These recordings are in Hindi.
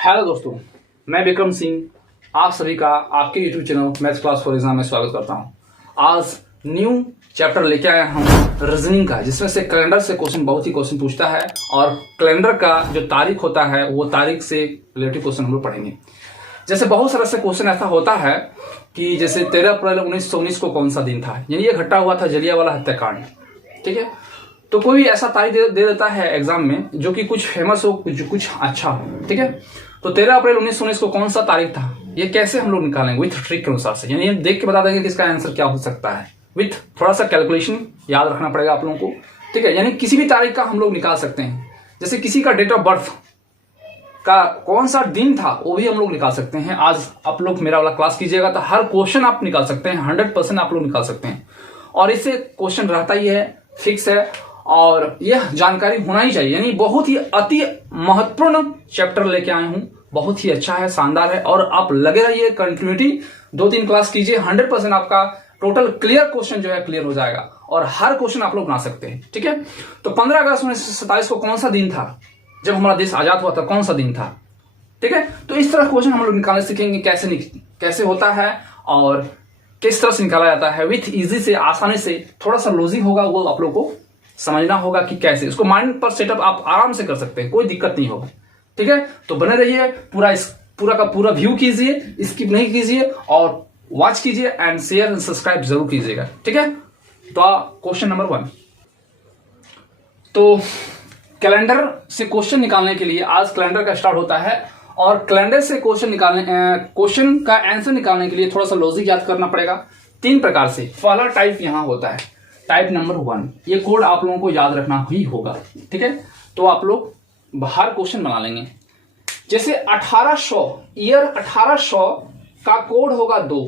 हेलो दोस्तों, मैं विक्रम सिंह आप सभी का आपके YouTube channel maths class for exam में स्वागत करता हूं। आज न्यू चैप्टर लेके आया हम रीजनिंग का, जिसमें से कैलेंडर से बहुत ही क्वेश्चन पूछता है और कैलेंडर का जो तारीख होता है वो तारीख से रिलेटिव क्वेश्चन हम लोग पढ़ेंगे। जैसे बहुत सारा से क्वेश्चन ऐसा होता है कि जैसे 13 अप्रैल 1919 को कौन सा दिन था, यानी ये घटना हुआ था जलियांवाला हत्याकांड। ठीक है, तो कोई ऐसा तारीख दे देता है एग्जाम में जो कि कुछ फेमस हो, कुछ अच्छा हो। ठीक है, तो 13 अप्रैल 1919 को कौन सा तारीख था, ये कैसे हम लोग निकालेंगे विथ ट्रिक के अनुसार से, यानी ये देख के बता देंगे कि इसका आंसर क्या हो सकता है। विथ थोड़ा सा कैलकुलेशन याद रखना पड़ेगा आप लोगों को। ठीक है, यानी किसी भी तारीख का हम लोग निकाल सकते हैं। जैसे किसी का डेट ऑफ बर्थ का कौन सा दिन था वो भी हम लोग निकाल सकते हैं। आज आप लोग मेरा वाला क्लास कीजिएगा तो हर क्वेश्चन आप निकाल सकते हैं, 100% आप लोग निकाल सकते हैं। और इससे क्वेश्चन रहता ही है, फिक्स है, और यह जानकारी होना ही चाहिए। यानी बहुत ही अति महत्वपूर्ण चैप्टर लेके आए हूं, बहुत ही अच्छा है, शानदार है। और आप लगे रहिए, कंटिन्यूटी 2-3 क्लास कीजिए, 100% आपका टोटल क्लियर क्वेश्चन जो है क्लियर हो जाएगा और हर क्वेश्चन आप लोग बना सकते हैं। ठीक है, तो 15 अगस्त 1947 को कौन सा दिन था जब हमारा देश आजाद हुआ था, कौन सा दिन था। ठीक है, तो इस तरह क्वेश्चन हम लोग निकालने सीखेंगे, कैसे होता है और किस तरह से निकाला जाता है विथ इजी से, आसानी से। थोड़ा सा लॉजिक होगा, वो आप लोग को समझना होगा कि कैसे इसको माइंड पर सेटअप आप आराम से कर सकते हैं, कोई दिक्कत नहीं होगा। ठीक है, तो बने रहिए, पूरा का पूरा व्यू कीजिए, स्किप नहीं कीजिए और वॉच कीजिए एंड शेयर एंड सब्सक्राइब जरूर कीजिएगा। ठीक है, तो क्वेश्चन नंबर 1। तो कैलेंडर से क्वेश्चन निकालने के लिए आज कैलेंडर का स्टार्ट होता है और कैलेंडर से क्वेश्चन का आंसर निकालने के लिए थोड़ा सा लॉजिक याद करना पड़ेगा 3 प्रकार से। पहला टाइप यहां होता है, टाइप नंबर 1। ये कोड आप लोगों को याद रखना ही होगा। ठीक है, तो आप लोग बाहर क्वेश्चन बना लेंगे। जैसे 1800, ईयर 1800 का कोड होगा 2,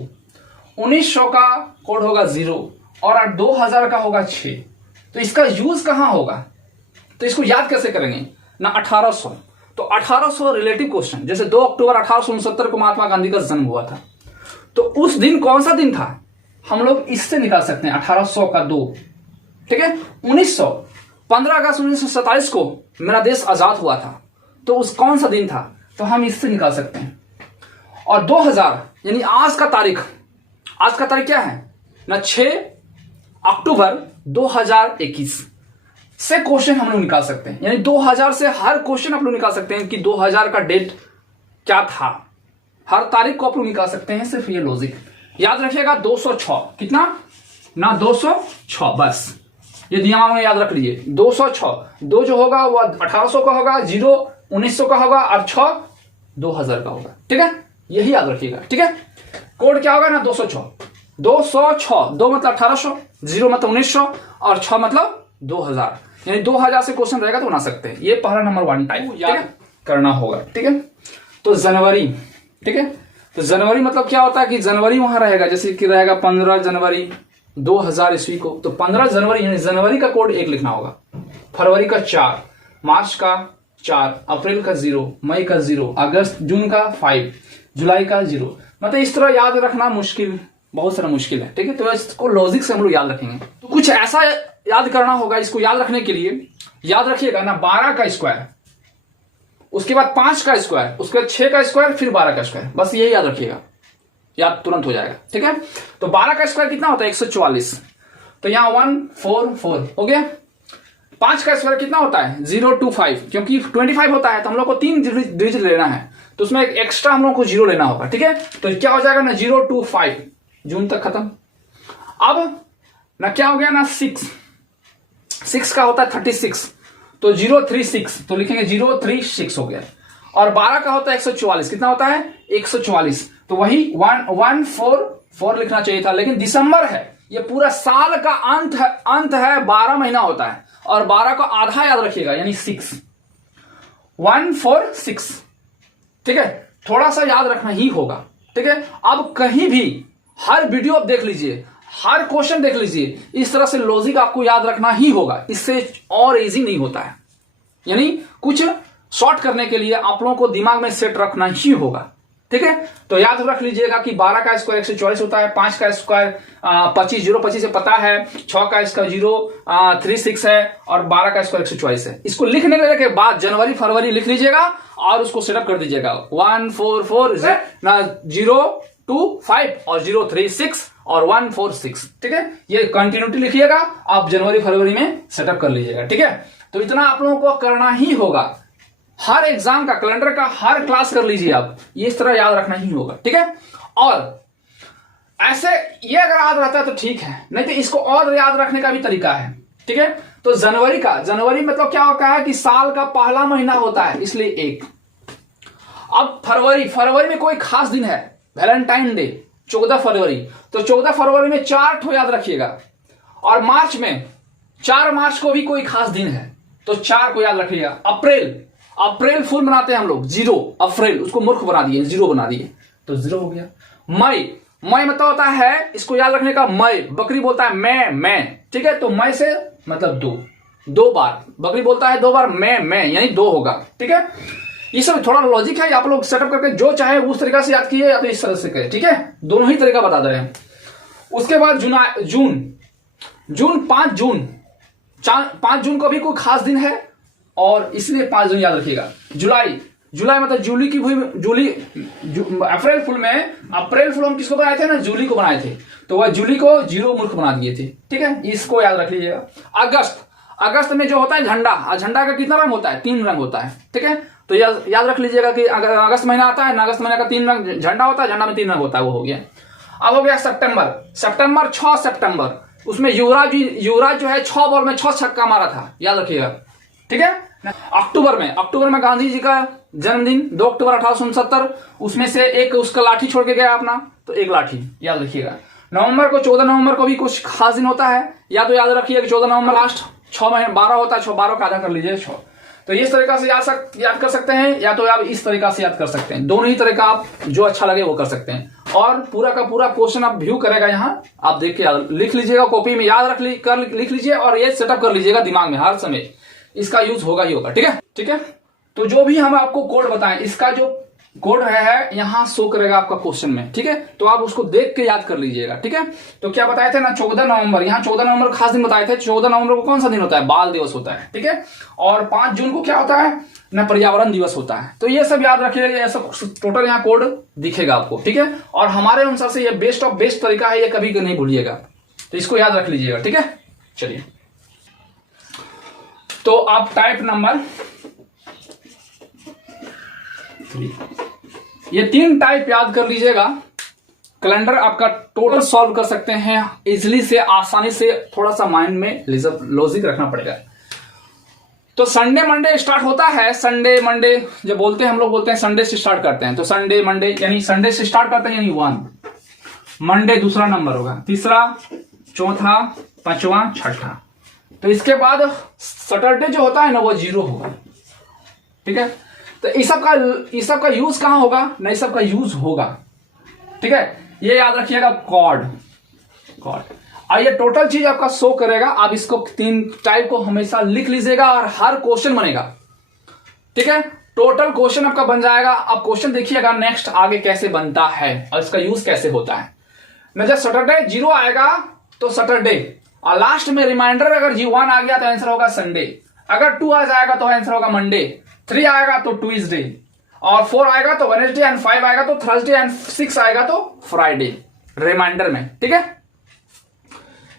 1900 का कोड होगा 0 और 2000 का होगा 6। तो इसका यूज कहां होगा, तो इसको याद कैसे करेंगे ना। 1800, तो 1800 रिलेटिव क्वेश्चन। जैसे 2 अक्टूबर 1869 को महात्मा गांधी का जन्म हुआ था, तो उस दिन कौन सा दिन था हम लोग इससे निकाल सकते हैं। 1800 का 2, ठीक है। 1900, 15 अगस्त 1947 को मेरा देश आजाद हुआ था, तो उस कौन सा दिन था, तो हम इससे निकाल सकते हैं। और 2000 यानी आज का तारीख क्या है ना, 6 अक्टूबर 2021 से क्वेश्चन हम लोग निकाल सकते हैं। यानी 2000 से हर क्वेश्चन आप लोग निकाल सकते हैं कि 2000 का डेट क्या था, हर तारीख को आप लोग निकाल सकते हैं। सिर्फ ये लॉजिक याद रखिएगा। 206 कितना ना, 206, बस ये दिमाग में याद रख लीजिए। 206, 2 जो होगा वो 1800 का होगा, 0 1900 का होगा और 6 2000 का होगा। ठीक है, यही याद रखिएगा। ठीक है, कोड क्या होगा ना, 206। 206, 2 मतलब 1800, 0 मतलब 1900 और 6 मतलब 2000। यानी 2000 से क्वेश्चन रहेगा तो बना सकते हैं। ये पहला नंबर 1 टाइप याद करना होगा। ठीक है, तो जनवरी, ठीक है, तो जनवरी मतलब क्या होता है कि जनवरी वहां रहेगा, जैसे कि रहेगा 15 जनवरी 2000 ईस्वी को, तो 15 जनवरी यानी जनवरी का कोड 1 लिखना होगा। फरवरी का 4, मार्च का 4, अप्रैल का 0, मई का 0, अगस्त जून का 5, जुलाई का 0। मतलब इस तरह याद रखना मुश्किल, बहुत सारा मुश्किल है। ठीक है, तो इसको लॉजिक से हम लोग याद रखेंगे। तो कुछ ऐसा याद करना होगा। इसको याद रखने के लिए याद रखिएगा ना, 12 का स्क्वायर, उसके बाद 5 का स्क्वायर, उसके बाद 6 का स्क्वायर, फिर 12 का स्क्वायर, बस यही याद रखिएगा, याद तुरंत हो जाएगा। ठीक है, तो 12 का स्क्वायर कितना होता है, 144, तो यहां 144 हो गया। 5 का स्क्वायर कितना होता है, 025, क्योंकि 25 होता है तो हम लोग को 3 डिजिट लेना है, तो उसमें एक एक्स्ट्रा हम लोग को 0 लेना होगा। ठीक है, तो क्या हो जाएगा ना, 025, जून तक खत्म। अब ना क्या हो गया ना, 6 का होता है 36, तो 036, तो लिखेंगे 036 हो गया। और 12 का होता है 144, कितना होता है 144, तो वही 144 लिखना चाहिए था, लेकिन दिसंबर है, ये पूरा साल का अंत है, 12 महीना होता है और 12 का आधा याद रखिएगा, यानी 6, 146। ठीक है, थोड़ा सा याद रखना ही होगा। ठीक है, अब कहीं भी हर वीडियो आप देख लीजिए, हर क्वेश्चन देख लीजिए, इस तरह से लॉजिक आपको याद रखना ही होगा, इससे और इजी नहीं होता है। यानी कुछ शॉर्ट करने के लिए आप लोगों को दिमाग में सेट रखना ही होगा। ठीक है। तो याद रख लीजिएगा कि 12 का स्क्वायर 144 होता है, 5 का स्क्वायर 25, 0 25 से पता है, 6 का स्क्वायर 036 है और 12 का स्क्वायर 144 है। इसको लिखने के बाद जनवरी फरवरी लिख लीजिएगा और उसको सेटअप कर दीजिएगा 144 025 और 036 और 146, ठीक है। ये कंटिन्यूटी लिखिएगा, आप जनवरी फरवरी में सेटअप कर लीजिएगा, ठीक है। तो इतना आप लोगों को करना ही होगा। हर एग्जाम का कैलेंडर का हर क्लास कर लीजिए आप, ये इस तरह याद रखना ही होगा, ठीक है। और ऐसे ये अगर याद रहता है तो ठीक है, नहीं तो इसको और याद रखने का भी तरीका है, ठीक है। तो जनवरी मतलब क्या होता है कि साल का पहला महीना होता है, इसलिए 1। अब फरवरी में कोई खास दिन है, वैलेंटाइन डे 14 फरवरी, तो 14 फरवरी में 4 ठो याद रखिएगा। और मार्च में 4 मार्च को भी कोई खास दिन है, तो 4 को याद रखिएगा। अप्रैल फुल मनाते हैं हम लोग, 0 अप्रैल, उसको मूर्ख बना दिए, 0 बना दिए, तो 0 हो गया। मई मतलब होता है, इसको याद रखने का, मई बकरी बोलता है मैं, ठीक है। तो मई से मतलब 2 बार बकरी बोलता है, 2 बार मैं यानी 2 होगा, ठीक है। ये सब थोड़ा लॉजिक है, आप लोग सेटअप करके जो चाहे उस तरीका से याद कीजिए या तो इस तरह से करें, ठीक है। दोनों ही तरीका बता दे रहे हैं। उसके बाद जून 5 जून को भी कोई खास दिन है और इसलिए 5 जून याद रखिएगा। जुलाई मतलब अप्रैल फुल हम किसको बनाए थे ना, जूली को बनाए थे, तो वह जूली को 0 मूर्ख बना दिए थे, ठीक है। इसको याद रख लीजिएगा। अगस्त में जो होता है झंडा का कितना रंग होता है, 3 रंग होता है, ठीक है। तो याद रख लीजिएगा कि अगर अगस्त महीना आता है ना, अगस्त महीने का 3 रंग झंडा होता है, झंडा में 3 रंग होता है, वो हो गया। अब हो गया सितंबर 6 सितंबर, उसमें युवराज जो है 6 बॉल में 6 छक्का मारा था, याद रखिएगा, ठीक है। अक्टूबर में गांधी जी का जन्मदिन 2 अक्टूबर 1869, उसमें से एक उसका लाठी छोड़ के गया अपना, तो 1 लाठी याद रखिएगा। 14 नवंबर को भी कुछ खास दिन होता है, या तो याद रखिएगा कि 14 नवंबर लास्ट 6 महीने 12 होता है, 12 का आधा कर लीजिए 6। तो इस तरीका से याद कर सकते हैं, या तो आप इस तरीका से याद कर सकते हैं। दोनों ही तरीका आप जो अच्छा लगे वो कर सकते हैं। और पूरा का पूरा क्वेश्चन आप व्यू करेगा, यहाँ आप देख के लिख लीजिएगा, कॉपी में याद लिख लीजिए और ये सेटअप कर लीजिएगा दिमाग में, हर समय इसका यूज होगा ही होगा, ठीक है। तो जो भी हम आपको कोड बताएं, इसका जो कोड है यहाँ शो करेगा आपका क्वेश्चन में, ठीक है। तो आप उसको देख के याद कर लीजिएगा, ठीक है। तो क्या बताए थे ना, 14 नवंबर, यहाँ 14 नवंबर खास दिन बताए थे। 14 नवंबर को कौन सा दिन होता है, बाल दिवस होता है, ठीक है। और 5 जून को क्या होता है ना, पर्यावरण दिवस होता है। तो ये सब याद रखिएगा, ये सब टोटल यहाँ कोड दिखेगा आपको, ठीक है। और हमारे अनुसार से ये बेस्ट ऑफ बेस्ट तरीका है, ये कभी नहीं भूलिएगा, तो इसको याद रख लीजिएगा, ठीक है। चलिए, तो आप टाइप नंबर 3, ये 3 टाइप याद कर लीजिएगा। कैलेंडर आपका टोटल सॉल्व कर सकते हैं इजिली से, आसानी से, थोड़ा सा माइंड में लॉजिक रखना पड़ेगा। तो संडे मंडे स्टार्ट होता है, संडे मंडे जब बोलते हैं हम लोग बोलते हैं संडे से स्टार्ट करते हैं, तो संडे मंडे यानी संडे से स्टार्ट करते हैं, यानी 1 मंडे दूसरा नंबर होगा, तीसरा, चौथा, पांचवा, छठा। तो इसके बाद सैटरडे जो होता है ना, वो 0 होगा, ठीक है। तो इस सब का यूज कहां होगा ना, इस सब का यूज होगा, ठीक है। ये याद रखिएगा, कॉर्ड। और ये टोटल चीज आपका शो करेगा। आप इसको 3 टाइप को हमेशा लिख लीजिएगा और हर क्वेश्चन बनेगा, ठीक है। टोटल क्वेश्चन आपका बन जाएगा। अब क्वेश्चन देखिएगा नेक्स्ट आगे कैसे बनता है और इसका यूज कैसे होता है ना। जब सैटरडे 0 आएगा तो सैटरडे, और लास्ट में रिमाइंडर अगर 1 आ गया तो आंसर होगा संडे, अगर 2 आ जाएगा तो आंसर होगा मंडे, 3 आएगा तो ट्यूसडे, और 4 आएगा तो वेडनेसडे, एंड 5 आएगा तो थर्सडे, एंड 6 आएगा तो फ्राइडे रिमाइंडर में, ठीक है।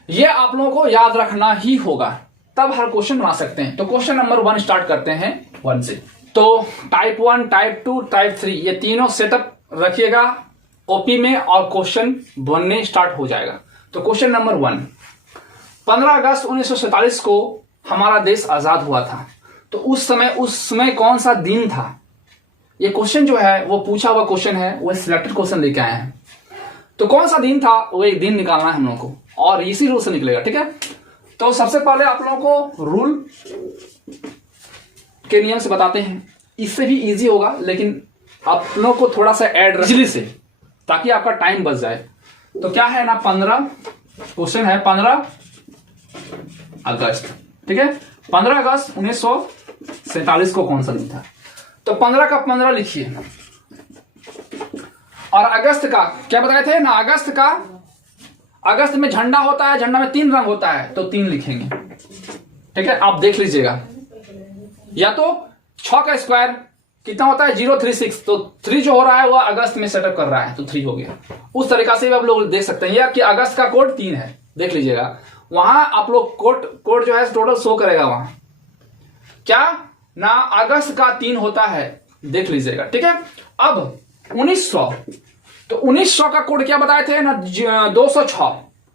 ये आप लोगों को याद रखना ही होगा, तब हर क्वेश्चन बना सकते हैं। तो क्वेश्चन नंबर 1 स्टार्ट करते हैं 1 से। तो टाइप 1, टाइप 2, टाइप 3 ये तीनों सेटअप रखिएगा ओपी में और क्वेश्चन बनने स्टार्ट हो जाएगा। तो क्वेश्चन नंबर 1, 15 अगस्त 1947 को हमारा देश आजाद हुआ था, तो उस समय कौन सा दिन था। ये क्वेश्चन जो है वो पूछा हुआ क्वेश्चन है, वो सिलेक्टेड क्वेश्चन लेके आए हैं। तो कौन सा दिन था, वो एक दिन निकालना है हम लोगों को, और इसी रूल से निकलेगा, ठीक है। तो सबसे पहले आप लोगों को रूल के नियम से बताते हैं, इससे भी इजी होगा, लेकिन आप लोगों को थोड़ा सा ऐड इजली से, ताकि आपका टाइम बच जाए। तो क्या है ना, 15 क्वेश्चन है 15 अगस्त, ठीक है। 15 अगस्त 1947 को कौन सा दिन था। तो 15 का 15 लिखिए, और अगस्त का क्या बताए थे ना, अगस्त में झंडा होता है, झंडा में 3 रंग होता है, तो 3 लिखेंगे। ठीक है, आप देख लीजिएगा। या तो 6 का स्क्वायर कितना होता है 036, तो 3 जो हो रहा है वो अगस्त में सेटअप कर रहा है, तो 3 हो गया। उस तरीका से भी आप लोग देख सकते हैं, या कि अगस्त का कोड 3 है, देख लीजिएगा। वहां आप लोग कोड जो है टोटल शो करेगा वहां क्या ना, अगस्त का 3 होता है, देख लीजिएगा। ठीक है, अब 1900, तो 1900 का कोड क्या बताए थे ना 206,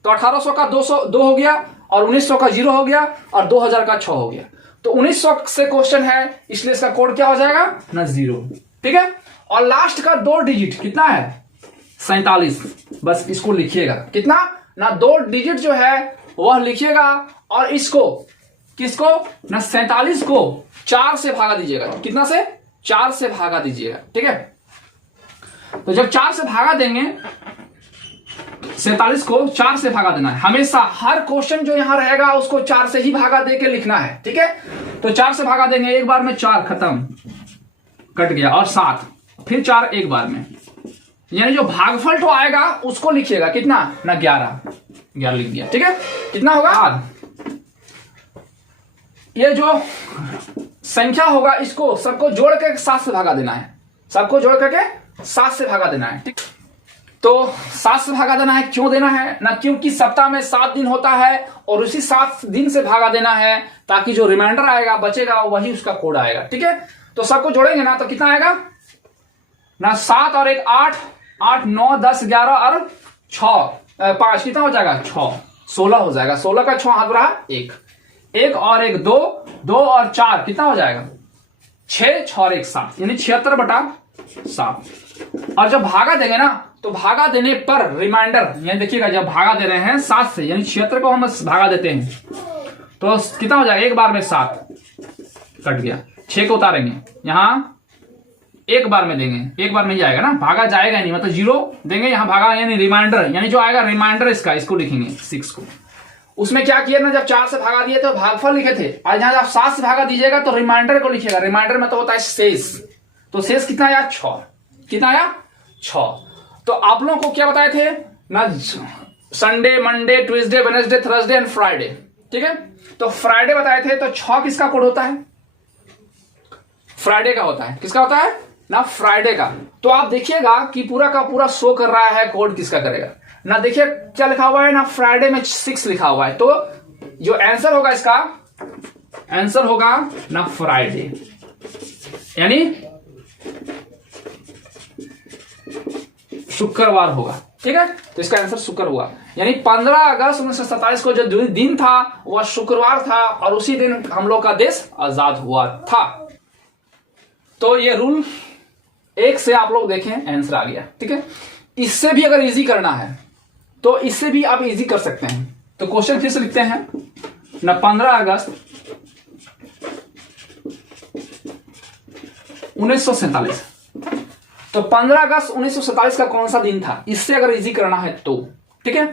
तो 1800 का 202 हो गया, और 1900 का 0 हो गया, और 2000 का 6 हो गया। तो 1900 से क्वेश्चन है, इसलिए इसका कोड क्या हो जाएगा ना 0। ठीक है, और लास्ट का 2 डिजिट कितना है 47, बस इसको लिखिएगा कितना ना 2 डिजिट जो है वह लिखिएगा, और इसको किसको ना 47 को 4 से भागा दीजिएगा। कितना से 4 से भागा दीजिएगा। ठीक है, तो जब 4 से भागा देंगे 47 को 4 से भागा देना है, हमेशा हर क्वेश्चन जो यहां रहेगा उसको 4 से ही भागा दे के लिखना है। ठीक है, तो 4 से भागा देंगे, एक बार में 4 खत्म, कट गया, और 7, फिर 4 एक बार में, यानी जो भागफल तो आएगा उसको लिखिएगा कितना ना 11 लिख दिया। ठीक है, कितना होगा, ये जो संख्या होगा इसको सबको जोड़ के 7 से भागा देना है, सबको जोड़ करके 7 से भागा देना है। ठीक, तो 7 से भागा देना है, क्यों देना है ना, क्योंकि सप्ताह में 7 दिन होता है, और उसी 7 दिन से भागा देना है, ताकि जो रिमाइंडर आएगा बचेगा वही उसका कोड आएगा। ठीक है, तो सबको जोड़ेंगे ना, तो कितना आएगा ना 7 और 1 8, 8 9 10 11 और 6 5 कितना हो जाएगा 6, 16 हो जाएगा। 16 का 6 हाथ रहा 1 और 1 2, 2 और 4 कितना हो जाएगा 6, 6 और 1 7, यानी 76/7। और जब भागा देंगे ना, तो भागा देने पर रिमाइंडर, यानी देखिएगा जब भागा दे रहे हैं 7 से, यानी 76 को हम भागा देते हैं, तो कितना हो जाएगा, एक बार में 7 कट गया, 6 को उतारेंगे, यहां एक बार में देंगे, एक बार में ही आएगा ना, भागा जाएगा नहीं, मतलब 0 देंगे, यहां भागा यानी रिमाइंडर, यानी जो आएगा रिमाइंडर इसका, इसको लिखेंगे 6 को। उसमें क्या किया ना, जब 4 से भागा दिए तो भागफल लिखे थे, और जहां जब 7 से भागा दीजिएगा तो रिमाइंडर को लिखिएगा। रिमाइंडर में तो होता है शेष, तो शेष कितना आया 6, कितना आया 6। तो आप लोगों को क्या बताए थे ना, Sunday Monday Tuesday Wednesday Thursday and Friday. ठीक है, तो फ्राइडे बताए थे, तो 6 किसका कोड होता है, फ्राइडे का होता है, किसका होता है ना फ्राइडे का। तो आप देखिएगा कि पूरा का पूरा शो कर रहा है कोड किसका करेगा ना, देखिए क्या लिखा हुआ है ना, फ्राइडे में 6 लिखा हुआ है, तो जो आंसर होगा इसका, आंसर होगा ना फ्राइडे, यानी शुक्रवार होगा। ठीक है, तो इसका आंसर शुक्र हुआ, यानी 15 अगस्त 1947 को जो दिन था वह शुक्रवार था, और उसी दिन हम लोग का देश आजाद हुआ था। तो ये रूल 1 से आप लोग देखें, आंसर आ गया। ठीक है, इससे भी अगर इजी करना है तो इससे भी आप इजी कर सकते हैं। तो क्वेश्चन फिर से लिखते हैं ना, 15 अगस्त 1947, तो 15 अगस्त 1947 का कौन सा दिन था, इससे अगर इजी करना है तो। ठीक है,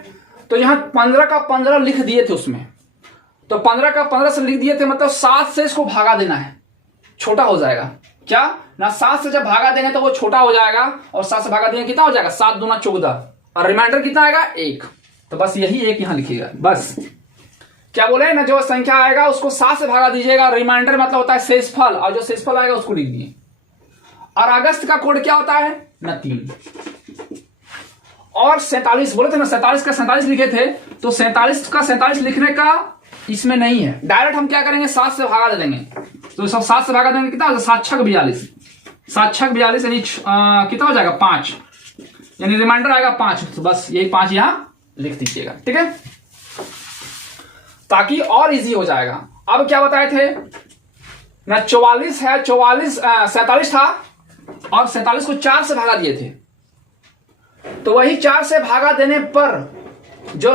तो यहां 15 का 15 लिख दिए थे उसमें, तो 15 का 15 से लिख दिए थे, मतलब 7 से इसको भागा देना है, छोटा हो जाएगा क्या ना, 7 से जब भागा देंगे तो वो छोटा हो जाएगा, और 7 से भागा देंगे कितना हो जाएगा 7 दूना 14, और रिमाइंडर कितना आएगा 1। तो बस यही 1 यहां लिखिएगा। बस क्या बोले ना, जो संख्या आएगा उसको 7 से भागा दीजिएगा, रिमाइंडर मतलब होता है शेषफल, और जो शेषफल आएगा उसको लिख दिए। और अगस्त का कोड क्या होता है ना 3, और 47 बोले थे ना, 47 का 47 लिखे थे, तो 47 का 47 लिखने का इसमें नहीं है, डायरेक्ट हम क्या करेंगे 7 से भागा दे देंगे, तो सब 7 से भागा देंगे, कितना 7 6 42, 7 6 42 यानी कितना हो जाएगा 5, यानी रिमाइंडर आएगा 5, तो बस यही 5 यहां लिख दीजिएगा। ठीक है, ताकि और इजी हो जाएगा। अब क्या बताए थे ना, 44 है, 47 था, और 47 को 4 से भागा दिए थे, तो वही 4 से भागा देने पर जो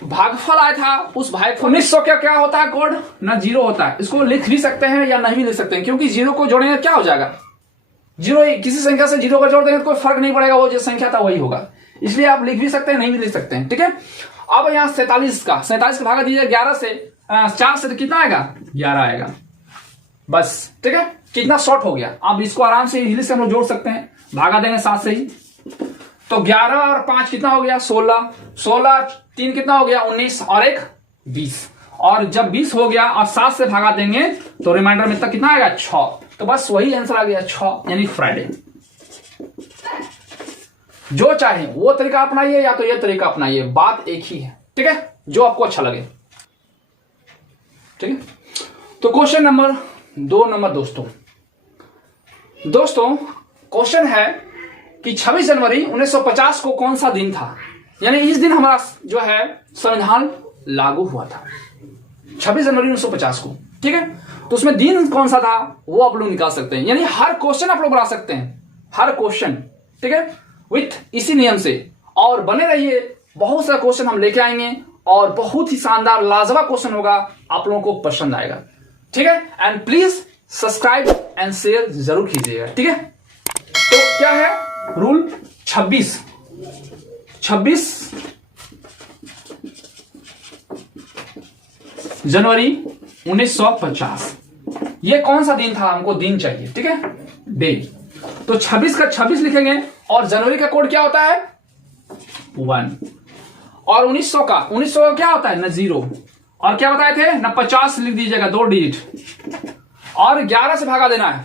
भागफल आया था उस भागफल 1900 क्या होता है कोड ना 0 होता है। इसको लिख भी सकते हैं या नहीं भी लिख सकते हैं, क्योंकि 0 को जोड़ेंगे क्या हो जाएगा 0, किसी संख्या से 0 को जोड़ देंगे तो कोई फर्क नहीं पड़ेगा, वो जो संख्या था वही होगा, इसलिए आप लिख भी सकते हैं नहीं भी लिख सकते हैं। ठीक है, अब यहाँ 47 का भागा दीजिए 11 से, 4 से, तो कितना आएगा 11 आएगा, बस। ठीक है, कितना शॉर्ट हो गया, आप इसको आराम से इंग्लिश से हम लोग जोड़ सकते हैं, भागा देंगे 7 से ही, तो 11 और 5 कितना हो गया 16, 16 3 कितना हो गया 19 और 1 20। और जब 20 हो गया और 7 से भागा देंगे तो रिमाइंडर में तक कितना आएगा 6। तो बस वही आंसर आ गया 6 यानी फ्राइडे। जो चाहे वो तरीका अपनाइए या तो ये तरीका अपनाइए, बात एक ही है, ठीक है, जो आपको अच्छा लगे, ठीक है। तो क्वेश्चन नंबर 2 दोस्तों क्वेश्चन है कि 26 जनवरी 1950 को कौन सा दिन था, यानी इस दिन हमारा जो है संविधान लागू हुआ था 26 जनवरी 1950 को, ठीक है। तो उसमें दिन कौन सा था वो आप लोग निकाल सकते हैं, यानी हर क्वेश्चन आप लोग बना सकते हैं, हर क्वेश्चन, ठीक है, विथ इसी नियम से। और बने रहिए, बहुत सारा क्वेश्चन हम लेके आएंगे और बहुत ही शानदार लाजवाब क्वेश्चन होगा, आप लोगों को पसंद आएगा, ठीक है। And please subscribe and share जरूर कीजिएगा, ठीक है। तो क्या है रूल 26 जनवरी 1950, ये कौन सा दिन था, हमको दिन चाहिए, ठीक है, डे। तो 26 का 26 लिखेंगे और जनवरी का कोड क्या होता है 1, और 1900 का क्या होता है ना 0, और क्या बताए थे ना 50 लिख दीजिएगा 2 डिजिट, और 11 से भागा देना है।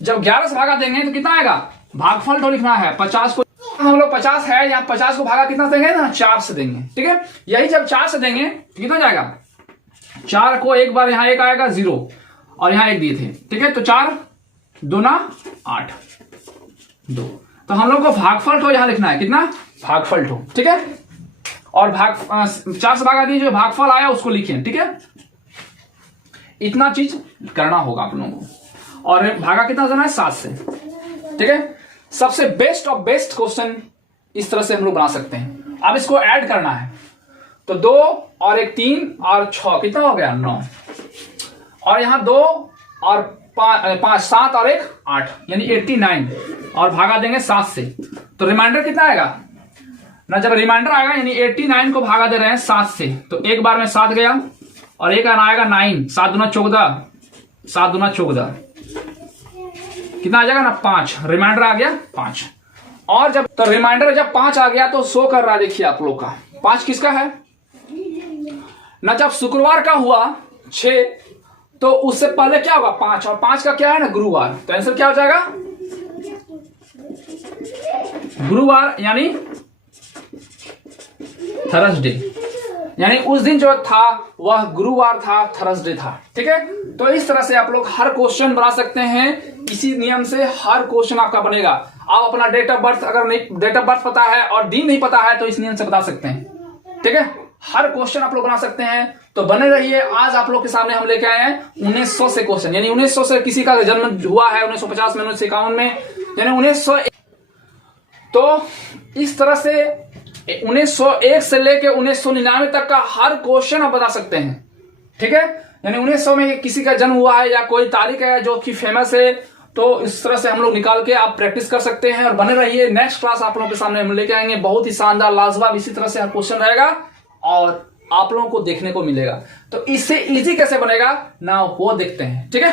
जब 11 से भागा देंगे तो कितना आएगा, भागफल तो लिखना है 50 को, हम लोग 50 है यहाँ 50 को भागा कितना देंगे ना 4 से देंगे, ठीक है। यही जब 4 से देंगे तो कितना जाएगा, 4 को एक बार यहाँ 1 आएगा 0 और यहाँ 1 दिए थे, ठीक है। तो 4 2 8 2, तो हम लोग को भागफल तो यहां लिखना है कितना, भागफल तो, ठीक है। और 4 से भागा दिए, जो भागफल आया उसको लिखिए, ठीक है। इतना चीज करना होगा आप लोगों को, और भागा कितना देना है 7 से, ठीक है। सबसे बेस्ट ऑफ बेस्ट क्वेश्चन इस तरह से हम लोग बना सकते हैं। अब इसको ऐड करना है, तो 2 और 1 3 और 6 कितना हो गया 9, और यहां 2 और 5 7 और 1 8 यानी 89, और भागा देंगे 7 से, तो रिमाइंडर कितना आएगा ना, जब रिमाइंडर आएगा यानी 89 को भागा दे रहे हैं 7 से, तो एक बार में 7 गया और एक आएगा 9, 7 दूना 14, 7 दूना 14, कितना आ जाएगा ना 5, रिमाइंडर आ गया 5। और जब तो रिमाइंडर जब 5 आ गया तो शो कर रहा है, देखिए आप लोग का 5 किसका है ना, जब शुक्रवार का हुआ 6 तो उससे पहले क्या होगा 5, और 5 का क्या है ना गुरुवार, तो आंसर क्या हो जाएगा गुरुवार यानी थर्सडे, यानी उस दिन जो था वह गुरुवार था, थर्सडे था, ठीक है। तो इस तरह से आप लोग हर क्वेश्चन बना सकते हैं, इसी नियम से हर क्वेश्चन आपका बनेगा। आप अपना डेट ऑफ बर्थ, अगर नहीं डेट ऑफ बर्थ पता है और दिन नहीं पता है तो इस नियम से बता सकते हैं, ठीक है। हर क्वेश्चन आप लोग बना सकते हैं, तो बने रहिए। आज आप लोग के सामने हम लेके आए हैं 1900 से क्वेश्चन, यानी 1900 से किसी का जन्म हुआ है 1950 में, 1951 में, यानी 1900। तो इस तरह से 1901 से लेके 1999 तक का हर क्वेश्चन आप बता सकते हैं, ठीक है। यानी 1900 में किसी का जन्म हुआ है या कोई तारीख है जो कि फेमस है, तो इस तरह से हम लोग निकाल के आप प्रैक्टिस कर सकते हैं। और बने रहिए, नेक्स्ट क्लास आप लोगों के सामने हम लेके आएंगे, बहुत ही शानदार लाजवाब इसी तरह से हर क्वेश्चन रहेगा और आप लोगों को देखने को मिलेगा। तो इससे इजी कैसे बनेगा ना वो देखते हैं, ठीक है।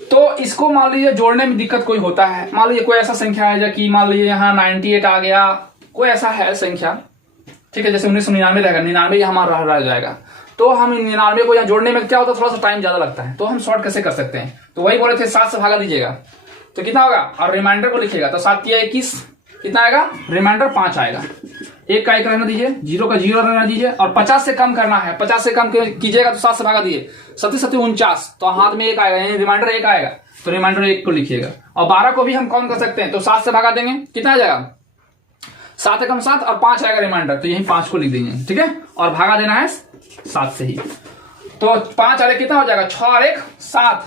तो इसको मान लीजिए जोड़ने में दिक्कत कोई होता है, मान लीजिए कोई ऐसा संख्या है जो कि मान लीजिए यहाँ 98 आ गया, कोई ऐसा है संख्या, ठीक है, जैसे 1999 रहेगा, 99 हमारा रह जाएगा, तो हम 99 को यहाँ जोड़ने में क्या होता है, थोड़ा सा टाइम ज्यादा लगता है, तो हम शॉर्ट कैसे कर सकते हैं, तो वही बोले थे 7 से भागा दीजिएगा तो कितना होगा, और रिमाइंडर को लिखिएगा तो 7 या 21 कितना आएगा, रिमाइंडर 5 आएगा, 1 का 1 रहना दीजिए, 0 का 0 रहना दीजिए, और 50 से कम करना है, 50 से कम कीजिएगा तो 7 से भागा दिए, 7 7 49, तो हाथ में 1 आएगा, यानी रिमाइंडर 1 आएगा, तो रिमाइंडर 1 को लिखिएगा। और 12 को भी हम कौन कर सकते हैं, तो 7 से भागा देंगे, कितना आ जाएगा 7 एकम 7 और 5 आएगा रिमाइंडर, तो यही 5 को लिख देंगे, ठीक है, और भागा देना है 7 से ही, तो 5 वाले कितना हो जाएगा, 6 और 1 7,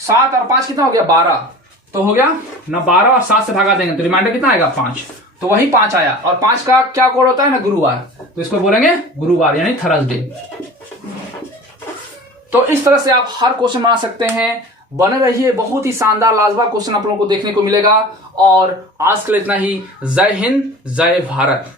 7 और 5 कितना हो गया 12, तो हो गया ना 12 और 7 से भागा देंगे तो रिमाइंडर कितना आएगा 5, तो वही 5 आया। और 5 का क्या कोड होता है ना, गुरुवार, तो इसको बोलेंगे गुरुवार यानी थर्सडे। तो इस तरह से आप हर क्वेश्चन बना सकते हैं, बने रहिए, बहुत ही शानदार लाजवाब क्वेश्चन आप लोगों को देखने को मिलेगा। और आज के लिए इतना ही, जय हिंद जय भारत।